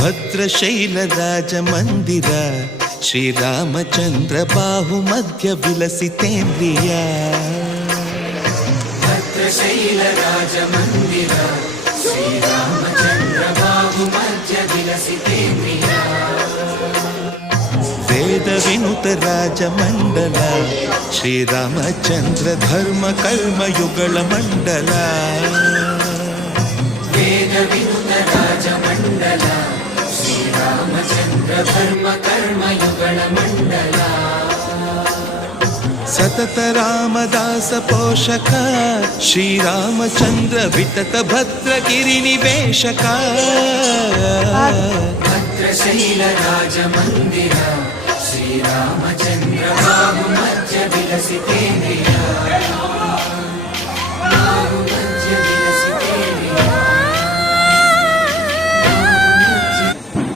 ಭದ್ರಶೈಲ ರಾಜ ಮಂದಿರ ಶ್ರೀರಾಮಚಂದ್ರ ಬಾಹು ಮಧ್ಯ ವಿಲಸಿತೇಂದ್ರಿಯ ಭದ್ರಶೈಲ ರಾಜ ಮಂದಿರ ಶ್ರೀರಾಮಚಂದ್ರ ಬಾಹು ಮಧ್ಯ ವಿಲಸಿತೇಂದ್ರಿಯ ವೇದ ವಿನುತ ರಾಜ ಮಂಡಲ ಶ್ರೀರಾಮಚಂದ್ರ ಧರ್ಮ ಕರ್ಮಯುಗಳ ಮಂಡಲ ವೇದ ವಿನುತ ರಾಜ ಮಂಡಲ ಶ್ರೀರಾಮಚಂದ್ರ ಧರ್ಮ ಕರ್ಮಯುಗಳ ಮಂಡಲ ಸತತ ರಾಮದಾಸ ಪೋಷಕ ಶ್ರೀರಾಮಚಂದ್ರ ವಿತತ ಭದ್ರಗಿರಿ ನಿವೇಶಕ ಭದ್ರಶೈಲ ರಾಜ ಮಂದಿರ ಶ್ರೀರಾಮಚಂದ್ರ ಬಾಹು ಮಧ್ಯ ವಿಲಸಿತೇಂದ್ರಿಯ